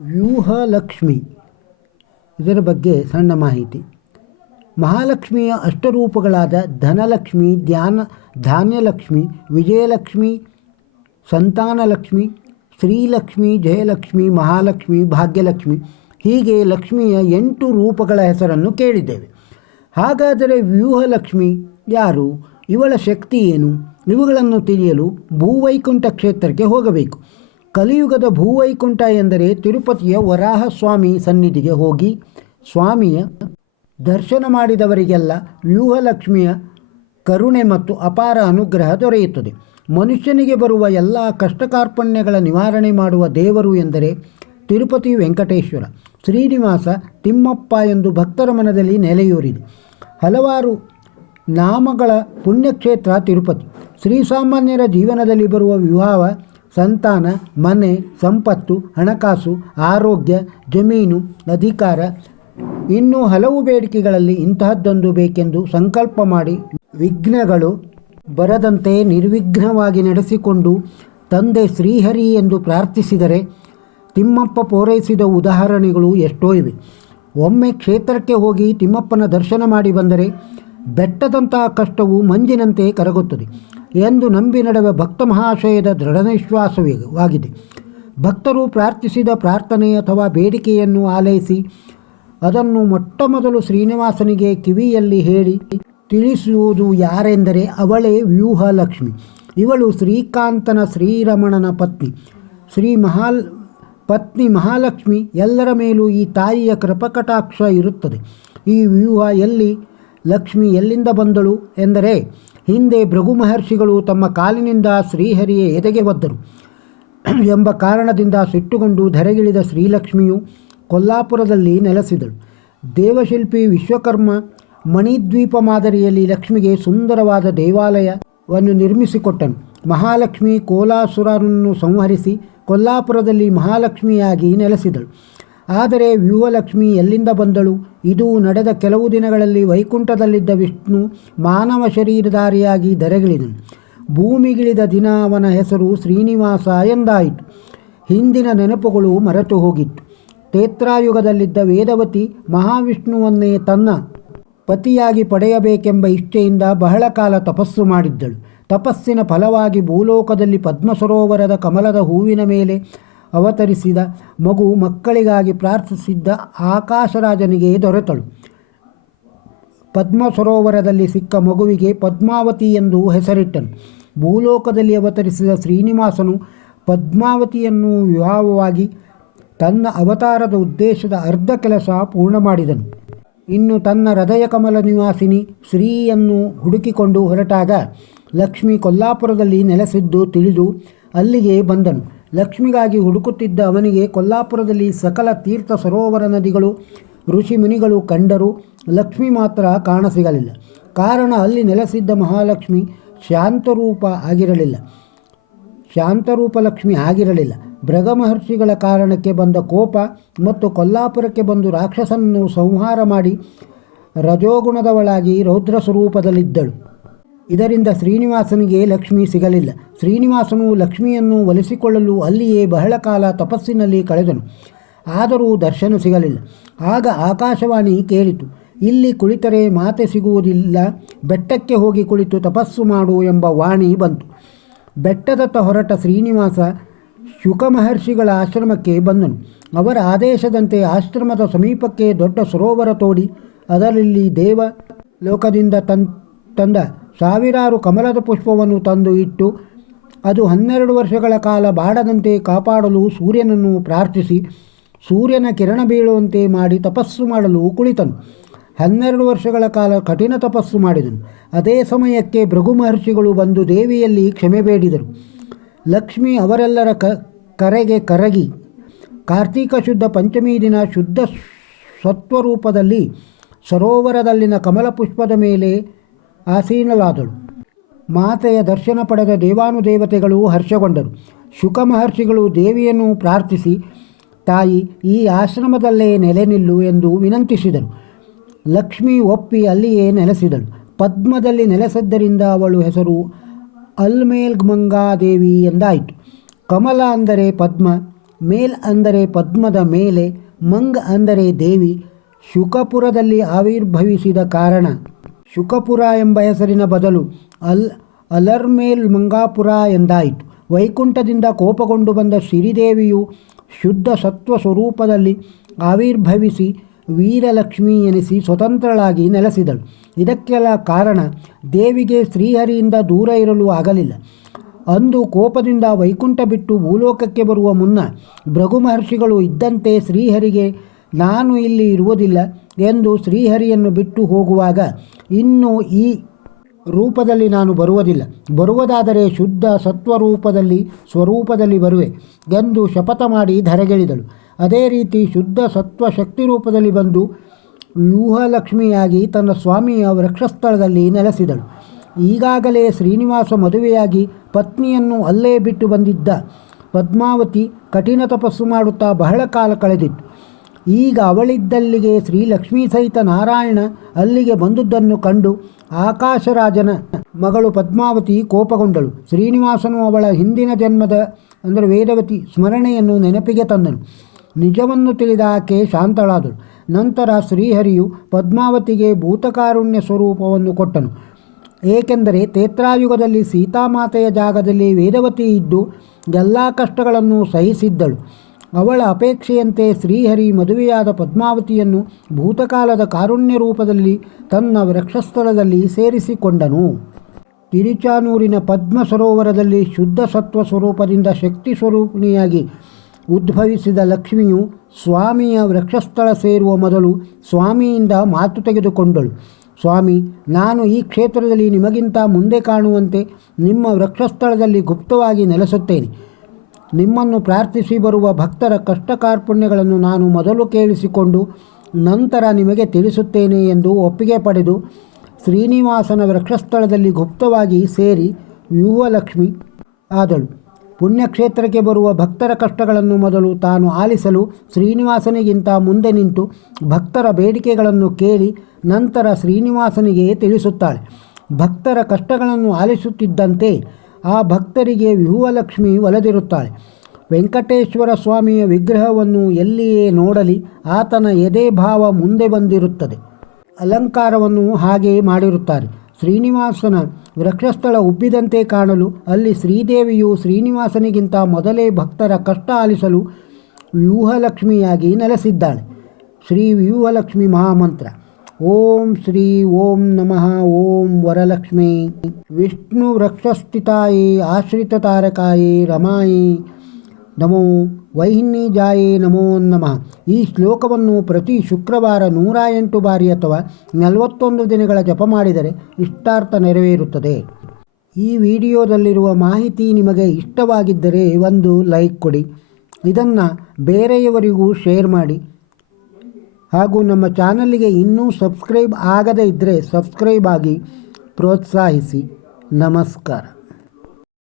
ವ್ಯೂಹಲಕ್ಷ್ಮಿ. ಇದರ ಬಗ್ಗೆ ಸಣ್ಣ ಮಾಹಿತಿ. ಮಹಾಲಕ್ಷ್ಮಿಯ ಅಷ್ಟರೂಪಗಳಾದ ಧನಲಕ್ಷ್ಮಿ, ಧ್ಯಾನ, ಧಾನ್ಯಲಕ್ಷ್ಮಿ, ವಿಜಯಲಕ್ಷ್ಮಿ, ಸಂತಾನಲಕ್ಷ್ಮಿ, ಶ್ರೀಲಕ್ಷ್ಮಿ, ಜಯಲಕ್ಷ್ಮಿ, ಮಹಾಲಕ್ಷ್ಮಿ, ಭಾಗ್ಯಲಕ್ಷ್ಮಿ ಹೀಗೆ ಲಕ್ಷ್ಮಿಯ ಎಂಟು ರೂಪಗಳ ಹೆಸರನ್ನು ಕೇಳಿದ್ದೇವೆ. ಹಾಗಾದರೆ ವ್ಯೂಹಲಕ್ಷ್ಮಿ ಯಾರು? ಇವಳ ಶಕ್ತಿ ಏನು? ಇವುಗಳನ್ನು ತಿಳಿಯಲು ಭೂವೈಕುಂಠ ಕ್ಷೇತ್ರಕ್ಕೆ ಹೋಗಬೇಕು. ಕಲಿಯುಗದ ಭೂವೈಕುಂಠ ಎಂದರೆ ತಿರುಪತಿಯ ವರಾಹ ಸ್ವಾಮಿ ಸನ್ನಿಧಿಗೆ ಹೋಗಿ ಸ್ವಾಮಿಯ ದರ್ಶನ ಮಾಡಿದವರಿಗೆಲ್ಲ ವ್ಯೂಹಲಕ್ಷ್ಮಿಯ ಕರುಣೆ ಮತ್ತು ಅಪಾರ ಅನುಗ್ರಹ ದೊರೆಯುತ್ತದೆ. ಮನುಷ್ಯನಿಗೆ ಬರುವ ಎಲ್ಲ ಕಷ್ಟಕಾರ್ಪಣ್ಯಗಳ ನಿವಾರಣೆ ಮಾಡುವ ದೇವರು ಎಂದರೆ ತಿರುಪತಿ ವೆಂಕಟೇಶ್ವರ. ಶ್ರೀನಿವಾಸ ತಿಮ್ಮಪ್ಪ ಎಂದು ಭಕ್ತರ ಮನದಲ್ಲಿ ನೆಲೆಯೂರಿದೆ. ಹಲವಾರು ನಾಮಗಳ ಪುಣ್ಯಕ್ಷೇತ್ರ ತಿರುಪತಿ. ಶ್ರೀಸಾಮಾನ್ಯರ ಜೀವನದಲ್ಲಿ ಬರುವ ವಿವಾಹ ಸಂತಾನ, ಮನೆ, ಸಂಪತ್ತು, ಹಣಕಾಸು, ಆರೋಗ್ಯ, ಜಮೀನು, ಅಧಿಕಾರ. ಇನ್ನೂ ಹಲವು ಬೇಡಿಕೆಗಳಲ್ಲಿ ಇಂತಹದ್ದೊಂದು ಬೇಕೆಂದು ಸಂಕಲ್ಪ ಮಾಡಿ ವಿಘ್ನಗಳು ಬರದಂತೆ ನಿರ್ವಿಘ್ನವಾಗಿ ನಡೆಸಿಕೊಂಡು ತಂದೆ ಶ್ರೀಹರಿ ಎಂದು ಪ್ರಾರ್ಥಿಸಿದರೆ ತಿಮ್ಮಪ್ಪ ಪೂರೈಸಿದ ಉದಾಹರಣೆಗಳು ಎಷ್ಟೋ ಇವೆ. ಒಮ್ಮೆ ಕ್ಷೇತ್ರಕ್ಕೆ ಹೋಗಿ ತಿಮ್ಮಪ್ಪನ ದರ್ಶನ ಮಾಡಿ ಬಂದರೆ ಬೆಟ್ಟದಂತಹ ಕಷ್ಟವು ಮಂಜಿನಂತೆ ಕರಗುತ್ತದೆ. ಎಂದು ನಂಬಿ ನಡುವೆ ಭಕ್ತ ಮಹಾಶಯದ ದೃಢನಿಶ್ವಾಸವಾಗಿದೆ. ಭಕ್ತರು ಪ್ರಾರ್ಥಿಸಿದ ಪ್ರಾರ್ಥನೆ ಅಥವಾ ಬೇಡಿಕೆಯನ್ನು ಆಲೈಸಿ, ಅದನ್ನು ಮೊಟ್ಟ ಮೊದಲು ಶ್ರೀನಿವಾಸನಿಗೆ ಕಿವಿಯಲ್ಲಿ ಹೇಳಿ ತಿಳಿಸುವುದು ಯಾರೆಂದರೆ ಅವಳೇ ವ್ಯೂಹಲಕ್ಷ್ಮಿ. ಇವಳು ಶ್ರೀಕಾಂತನ ಶ್ರೀರಮಣನ ಪತ್ನಿ. ಶ್ರೀ ಮಹಾಲ್, ಪತ್ನಿ ಮಹಾಲಕ್ಷ್ಮಿ ಎಲ್ಲರ ಮೇಲೂ ಈ ತಾಯಿಯ ಕೃಪಕಟಾಕ್ಷ ಇರುತ್ತದೆ. ಈ ವ್ಯೂಹ ಎಲ್ಲಿ ಲಕ್ಷ್ಮಿ ಎಲ್ಲಿಂದ ಬಂದಳು ಎಂದರೆ ಹಿಂದೆ ಭೃಗು ಮಹರ್ಷಿಗಳು ತಮ್ಮ ಕಾಲಿನಿಂದ ಶ್ರೀಹರಿಯ ಎದೆಗೆ ಒದ್ದರು. ಎಂಬ ಕಾರಣದಿಂದ ಸಿಟ್ಟುಗೊಂಡು ಧರೆಗಿಳಿದ ಶ್ರೀಲಕ್ಷ್ಮಿಯು ಕೊಲ್ಲಾಪುರದಲ್ಲಿ ನೆಲೆಸಿದಳು. ದೇವಶಿಲ್ಪಿ ವಿಶ್ವಕರ್ಮ ಮಣಿದ್ವೀಪ ಮಾದರಿಯಲ್ಲಿ ಲಕ್ಷ್ಮಿಗೆ ಸುಂದರವಾದ ದೇವಾಲಯವನ್ನು ನಿರ್ಮಿಸಿಕೊಟ್ಟನು. ಮಹಾಲಕ್ಷ್ಮಿ ಕೋಲಾಸುರನನ್ನು ಸಂಹರಿಸಿ ಕೊಲ್ಲಾಪುರದಲ್ಲಿ ಮಹಾಲಕ್ಷ್ಮಿಯಾಗಿ ನೆಲೆಸಿದಳು. ಆದರೆ ವ್ಯೂಹಲಕ್ಷ್ಮಿ ಎಲ್ಲಿಂದ ಬಂದಳು? ಇದು ನಡೆದ ಕೆಲವು ದಿನಗಳಲ್ಲಿ ವೈಕುಂಠದಲ್ಲಿದ್ದ ವಿಷ್ಣು ಮಾನವ ಶರೀರಧಾರಿಯಾಗಿ ಧರೆಗಿಳಿದನು. ಭೂಮಿಗಿಳಿದ ದಿನ ಅವನ ಹೆಸರು ಶ್ರೀನಿವಾಸ ಎಂದಾಯಿತು. ಹಿಂದಿನ ನೆನಪುಗಳು ಮರೆತು ಹೋಗಿತ್ತು. ತೇತ್ರಾಯುಗದಲ್ಲಿದ್ದ ವೇದವತಿ ಮಹಾವಿಷ್ಣುವನ್ನೇ ತನ್ನ ಪತಿಯಾಗಿ ಪಡೆಯಬೇಕೆಂಬ ಇಚ್ಛೆಯಿಂದ ಬಹಳ ಕಾಲ ತಪಸ್ಸು ಮಾಡಿದ್ದಳು. ತಪಸ್ಸಿನ ಫಲವಾಗಿ ಭೂಲೋಕದಲ್ಲಿ ಪದ್ಮಸರೋವರದ ಕಮಲದ ಹೂವಿನ ಮೇಲೆ ಅವತರಿಸಿದ ಮಗು ಮಕ್ಕಳಿಗಾಗಿ ಪ್ರಾರ್ಥಿಸಿದ್ದ ಆಕಾಶರಾಜನಿಗೆ ದೊರೆತಳು. ಪದ್ಮ ಸರೋವರದಲ್ಲಿ ಸಿಕ್ಕ ಮಗುವಿಗೆ ಪದ್ಮಾವತಿ ಎಂದು ಹೆಸರಿಟ್ಟನು. ಭೂಲೋಕದಲ್ಲಿ ಅವತರಿಸಿದ ಶ್ರೀನಿವಾಸನು ಪದ್ಮಾವತಿಯನ್ನು ವಿವಾಹವಾಗಿ ತನ್ನ ಅವತಾರದ ಉದ್ದೇಶದ ಅರ್ಧ ಕೆಲಸ ಪೂರ್ಣ ಮಾಡಿದನು. ಇನ್ನು ತನ್ನ ಹೃದಯ ಕಮಲ ನಿವಾಸಿನಿ ಶ್ರೀಯನ್ನು ಹುಡುಕಿಕೊಂಡು ಹೊರಟಾಗ ಲಕ್ಷ್ಮಿ ಕೊಲ್ಲಾಪುರದಲ್ಲಿ ನೆಲೆಸಿದ್ದು ತಿಳಿದು ಅಲ್ಲಿಗೆ ಬಂದನು. ಲಕ್ಷ್ಮಿಗಾಗಿ ಹುಡುಕುತ್ತಿದ್ದ ಅವನಿಗೆ ಕೊಲ್ಲಾಪುರದಲ್ಲಿ ಸಕಲ ತೀರ್ಥ ಸರೋವರ ನದಿಗಳು, ಋಷಿ ಮುನಿಗಳು ಕಂಡರೂ ಲಕ್ಷ್ಮಿ ಮಾತ್ರ ಕಾಣಸಿಗಲಿಲ್ಲ. ಕಾರಣ ಅಲ್ಲಿ ನೆಲೆಸಿದ್ದ ಮಹಾಲಕ್ಷ್ಮಿ ಶಾಂತರೂಪ ಆಗಿರಲಿಲ್ಲ. ಶಾಂತರೂಪ ಲಕ್ಷ್ಮಿ ಆಗಿರಲಿಲ್ಲ. ಭೃಗ ಮಹರ್ಷಿಗಳ ಕಾರಣಕ್ಕೆ ಬಂದ ಕೋಪ ಮತ್ತು ಕೊಲ್ಲಾಪುರಕ್ಕೆ ಬಂದು ರಾಕ್ಷಸನನ್ನು ಸಂಹಾರ ಮಾಡಿ ರಜೋಗುಣದವಳಾಗಿ ರೌದ್ರ ಸ್ವರೂಪದಲ್ಲಿದ್ದಳು ಇದರಿಂದ ಶ್ರೀನಿವಾಸನಿಗೆ ಲಕ್ಷ್ಮಿ ಸಿಗಲಿಲ್ಲ. ಶ್ರೀನಿವಾಸನು ಲಕ್ಷ್ಮಿಯನ್ನು ಒಲಿಸಿಕೊಳ್ಳಲು ಅಲ್ಲಿಯೇ ಬಹಳ ಕಾಲ ತಪಸ್ಸಿನಲ್ಲಿ ಕಳೆದನು. ಆದರೂ ದರ್ಶನ ಸಿಗಲಿಲ್ಲ. ಆಗ ಆಕಾಶವಾಣಿ ಕೇಳಿತು, ಇಲ್ಲಿ ಕುಳಿತರೆ ಮಾತೆ ಸಿಗುವುದಿಲ್ಲ, ಬೆಟ್ಟಕ್ಕೆ ಹೋಗಿ ಕುಳಿತು ತಪಸ್ಸು ಮಾಡು ಎಂಬ ವಾಣಿ ಬಂತು. ಬೆಟ್ಟದತ್ತ ಹೊರಟ ಶ್ರೀನಿವಾಸ ಶುಕ ಮಹರ್ಷಿಗಳ ಆಶ್ರಮಕ್ಕೆ ಬಂದನು. ಅವರ ಆದೇಶದಂತೆ ಆಶ್ರಮದ ಸಮೀಪಕ್ಕೆ ದೊಡ್ಡ ಸರೋವರ ತೋಡಿ, ಅದರಲ್ಲಿ ದೇವ ಲೋಕದಿಂದ ತಂದ ಸಾವಿರಾರು ಕಮಲದ ಪುಷ್ಪವನ್ನು ತಂದು ಇಟ್ಟು ಅದು ಹನ್ನೆರಡು ವರ್ಷಗಳ ಕಾಲ ಬಾಡದಂತೆ ಕಾಪಾಡಲು ಸೂರ್ಯನನ್ನು ಪ್ರಾರ್ಥಿಸಿ, ಸೂರ್ಯನ ಕಿರಣ ಬೀಳುವಂತೆ ಮಾಡಿ ತಪಸ್ಸು ಮಾಡಲು ಕುಳಿತನು. ಹನ್ನೆರಡು ವರ್ಷಗಳ ಕಾಲ ಕಠಿಣ ತಪಸ್ಸು ಮಾಡಿದನು. ಅದೇ ಸಮಯಕ್ಕೆ ಭೃಗು ಮಹರ್ಷಿಗಳು ಬಂದು ದೇವಿಯಲ್ಲಿ ಕ್ಷಮೆ ಬೇಡಿದರು. ಲಕ್ಷ್ಮಿ ಅವರೆಲ್ಲರ ಕ, ಕರೆಗೆ ಕರಗಿ, ಕಾರ್ತೀಕ ಶುದ್ಧ ಪಂಚಮಿ ದಿನ ಶುದ್ಧ ಸತ್ವರೂಪದಲ್ಲಿ ಸರೋವರದಲ್ಲಿನ ಕಮಲ ಪುಷ್ಪದ ಮೇಲೆ ಆಸೀನಲಾದಳು ಮಾತೆಯ ದರ್ಶನ ಪಡೆದ ದೇವಾನುದೇವತೆಗಳು ಹರ್ಷಗೊಂಡರು. ಶುಕ ಮಹರ್ಷಿಗಳು ದೇವಿಯನ್ನು ಪ್ರಾರ್ಥಿಸಿ, ತಾಯಿ, ಈ ಆಶ್ರಮದಲ್ಲೇ ನೆಲೆ ನಿಲ್ಲು ಎಂದು ವಿನಂತಿಸಿದರು. ಲಕ್ಷ್ಮಿ ಒಪ್ಪಿ ಅಲ್ಲಿಯೇ ನೆಲೆಸಿದಳು. ಪದ್ಮದಲ್ಲಿ ನೆಲೆಸಿದ್ದರಿಂದ ಅವಳು ಹೆಸರು ಅಲ್ಮೇಲ್ಗ್ಮಂಗಾದೇವಿ ಎಂದಾಯಿತು. ಕಮಲ ಅಂದರೆ ಪದ್ಮ, ಮೇಲ್ ಅಂದರೆ ಪದ್ಮದ ಮೇಲೆ, ಮಂಗ್ ಅಂದರೆ ದೇವಿ, ಶುಕಪುರದಲ್ಲಿ ಆವಿರ್ಭವಿಸಿದ ಕಾರಣ. ಶುಕಪುರ ಎಂಬ ಹೆಸರಿನ ಬದಲು ಅಲ್ ಅಲರ್ಮೇಲ್ ಮಂಗಾಪುರ ಎಂದಾಯಿತು. ವೈಕುಂಠದಿಂದ ಕೋಪಗೊಂಡು ಬಂದ ಶ್ರೀದೇವಿಯು ಶುದ್ಧ ಸತ್ವ ಸ್ವರೂಪದಲ್ಲಿ ಆವಿರ್ಭವಿಸಿ ವೀರಲಕ್ಷ್ಮಿ ಎನಿಸಿ ಸ್ವತಂತ್ರಳಾಗಿ ನೆಲೆಸಿದಳು. ಇದಕ್ಕೆಲ್ಲ ಕಾರಣ ದೇವಿಗೆ ಶ್ರೀಹರಿಯಿಂದ ದೂರ ಇರಲು ಆಗಲಿಲ್ಲ. ಅಂದು ಕೋಪದಿಂದ ವೈಕುಂಠ ಬಿಟ್ಟು ಭೂಲೋಕಕ್ಕೆ ಬರುವ ಮುನ್ನ ಭೃಗು ಮಹರ್ಷಿಗಳು ಇದ್ದಂತೆ ಶ್ರೀಹರಿಗೆ, ನಾನು ಇಲ್ಲಿ ಇರುವುದಿಲ್ಲ. ಎಂದು ಶ್ರೀಹರಿಯನ್ನು ಬಿಟ್ಟು ಹೋಗುವಾಗ, ಇನ್ನು ಈ ರೂಪದಲ್ಲಿ ನಾನು ಬರುವುದಿಲ್ಲ. ಬರುವುದಾದರೆ ಶುದ್ಧ ಸತ್ವರೂಪದಲ್ಲಿ, ಸ್ವರೂಪದಲ್ಲಿ ಬರುವೆ ಎಂದು ಶಪಥ ಮಾಡಿ ಧರೆಗೆಳಿದಳು. ಅದೇ ರೀತಿ ಶುದ್ಧ ಸತ್ವ ಶಕ್ತಿ ರೂಪದಲ್ಲಿ ಬಂದು ವ್ಯೂಹಲಕ್ಷ್ಮಿಯಾಗಿ ತನ್ನ ಸ್ವಾಮಿಯ ವೃಕ್ಷಸ್ಥಳದಲ್ಲಿ ನೆಲೆಸಿದಳು. ಈಗಾಗಲೇ ಶ್ರೀನಿವಾಸ ಮದುವೆಯಾಗಿ ಪತ್ನಿಯನ್ನು ಅಲ್ಲೇ ಬಿಟ್ಟು ಬಂದಿದ್ದ ಪದ್ಮಾವತಿ ಕಠಿಣ ತಪಸ್ಸು ಮಾಡುತ್ತಾ ಬಹಳ ಕಾಲ ಕಳೆದಿತ್ತು. ಈಗ ಅವಳಿದ್ದಲ್ಲಿಗೆ ಶ್ರೀ ಲಕ್ಷ್ಮೀ ಸಹಿತ ನಾರಾಯಣ ಅಲ್ಲಿಗೆ ಬಂದುದನ್ನು ಕಂಡು ಆಕಾಶರಾಜನ ಮಗಳು ಪದ್ಮಾವತಿ ಕೋಪಗೊಂಡಳು. ಶ್ರೀನಿವಾಸನು ಅವಳ ಹಿಂದಿನ ಜನ್ಮದ, ಅಂದರೆ ವೇದವತಿ ಸ್ಮರಣೆಯನ್ನು ನೆನಪಿಗೆ ತಂದನು. ನಿಜವನ್ನು ತಿಳಿದ ಆಕೆ ಶಾಂತಳಾದಳು. ನಂತರ ಶ್ರೀಹರಿಯು ಪದ್ಮಾವತಿಗೆ ಭೂತಕಾರುಣ್ಯ ಸ್ವರೂಪವನ್ನು ಕೊಟ್ಟನು. ಏಕೆಂದರೆ ತೇತ್ರಾಯುಗದಲ್ಲಿ ಸೀತಾಮಾತೆಯ ಜಾಗದಲ್ಲಿ ವೇದವತಿ ಇದ್ದು ಎಲ್ಲ ಕಷ್ಟಗಳನ್ನು ಸಹಿಸಿದ್ದಳು. ಅವಳ ಅಪೇಕ್ಷೆಯಂತೆ ಶ್ರೀಹರಿ ಮದುವೆಯಾದ ಪದ್ಮಾವತಿಯನ್ನು ಭೂತಕಾಲದ ಕಾರುಣ್ಯ ರೂಪದಲ್ಲಿ ತನ್ನ ವೃಕ್ಷಸ್ಥಳದಲ್ಲಿ ಸೇರಿಸಿಕೊಂಡನು. ತಿರುಚಾನೂರಿನ ಪದ್ಮ ಸರೋವರದಲ್ಲಿ ಶುದ್ಧ ಸತ್ವ ಸ್ವರೂಪದಿಂದ ಶಕ್ತಿ ಸ್ವರೂಪಿಣಿಯಾಗಿ ಉದ್ಭವಿಸಿದ ಲಕ್ಷ್ಮಿಯು ಸ್ವಾಮಿಯ ವೃಕ್ಷಸ್ಥಳ ಸೇರುವ ಮೊದಲು ಸ್ವಾಮಿಯಿಂದ ಮಾತು ತೆಗೆದುಕೊಂಡಳು. ಸ್ವಾಮಿ, ನಾನು ಈ ಕ್ಷೇತ್ರದಲ್ಲಿ ನಿಮಗಿಂತ ಮುಂದೆ ಕಾಣುವಂತೆ ನಿಮ್ಮ ವೃಕ್ಷಸ್ಥಳದಲ್ಲಿ ಗುಪ್ತವಾಗಿ ನೆಲೆಸುತ್ತೇನೆ. ನಿಮ್ಮನ್ನು ಪ್ರಾರ್ಥಿಸಿ ಬರುವ ಭಕ್ತರ ಕಷ್ಟ ಕಾರ್ಪಣ್ಯಗಳನ್ನು ನಾನು ಮೊದಲು ಕೇಳಿಸಿಕೊಂಡು ನಂತರ ನಿಮಗೆ ತಿಳಿಸುತ್ತೇನೆ ಎಂದು ಒಪ್ಪಿಗೆ ಪಡೆದು ಶ್ರೀನಿವಾಸನ ವೃಕ್ಷಸ್ಥಳದಲ್ಲಿ ಗುಪ್ತವಾಗಿ ಸೇರಿ ವ್ಯೂಹಲಕ್ಷ್ಮಿ ಆದಳು. ಪುಣ್ಯಕ್ಷೇತ್ರಕ್ಕೆ ಬರುವ ಭಕ್ತರ ಕಷ್ಟಗಳನ್ನು ಮೊದಲು ತಾನು ಆಲಿಸಲು ಶ್ರೀನಿವಾಸನಿಗಿಂತ ಮುಂದೆ ನಿಂತು ಭಕ್ತರ ಬೇಡಿಕೆಗಳನ್ನು ಕೇಳಿ ನಂತರ ಶ್ರೀನಿವಾಸನಿಗೆ ತಿಳಿಸುತ್ತಾಳೆ. ಭಕ್ತರ ಕಷ್ಟಗಳನ್ನು ಆಲಿಸುತ್ತಿದ್ದಂತೆ ಆ ಭಕ್ತರಿಗೆ ವಿಹುವಲಕ್ಷ್ಮಿ ಒಲೆದಿರುತ್ತಾಳೆ. ವೆಂಕಟೇಶ್ವರ ಸ್ವಾಮಿಯ ವಿಗ್ರಹವನ್ನು ಎಲ್ಲಿಯೇ ನೋಡಲಿ ಆತನ ಎದೆ ಭಾವ ಮುಂದೆ ಬಂದಿರುತ್ತದೆ. ಅಲಂಕಾರವನ್ನು ಹಾಗೆ ಮಾಡಿರುತ್ತಾರೆ. ಶ್ರೀನಿವಾಸನ ವೃಕ್ಷಸ್ಥಳ ಉಬ್ಬಿದಂತೆ ಕಾಣಲು ಅಲ್ಲಿ ಶ್ರೀದೇವಿಯು ಶ್ರೀನಿವಾಸನಿಗಿಂತ ಮೊದಲೇ ಭಕ್ತರ ಕಷ್ಟ ಆಲಿಸಲು ವ್ಯೂಹಲಕ್ಷ್ಮಿಯಾಗಿ ನೆಲೆಸಿದ್ದಾಳೆ. ಶ್ರೀ ವ್ಯೂಹಲಕ್ಷ್ಮಿ ಮಹಾಮಂತ್ರ. ಓಂ ಶ್ರೀ ಓಂ ನಮಃ, ಓಂ ವರಲಕ್ಷ್ಮಿ. ವಿಷ್ಣು ವೃಕ್ಷಸ್ಥಿತಾಯಿ, ಆಶ್ರಿತ ತಾರಕಾಯಿ, ರಮಾಯಿ. ನಮೋ ವೈಹಿನ್ನಿ ಜಾಯೇ ನಮೋ ನಮಃ. ಈ ಶ್ಲೋಕವನ್ನು ಪ್ರತಿ ಶುಕ್ರವಾರ ನೂರ ಎಂಟು ಬಾರಿ ಅಥವಾ ನಲವತ್ತೊಂದು ದಿನಗಳ ಜಪ ಮಾಡಿದರೆ ಇಷ್ಟಾರ್ಥ ನೆರವೇರುತ್ತದೆ. ಈ ವಿಡಿಯೋದಲ್ಲಿರುವ ಮಾಹಿತಿ ನಿಮಗೆ ಇಷ್ಟವಾಗಿದ್ದರೆ ಒಂದು ಲೈಕ್ ಕೊಡಿ. ಇದನ್ನು ಬೇರೆಯವರಿಗೂ ಶೇರ್ ಮಾಡಿ. ಹಾಗೂ ನಮ್ಮ ಚಾನಲ್ಗೆ ಇನ್ನೂ ಸಬ್ಸ್ಕ್ರೈಬ್ ಆಗದೇ ಇದ್ದರೆ ಸಬ್ಸ್ಕ್ರೈಬ್ ಆಗಿ ಪ್ರೋತ್ಸಾಹಿಸಿ. ನಮಸ್ಕಾರ.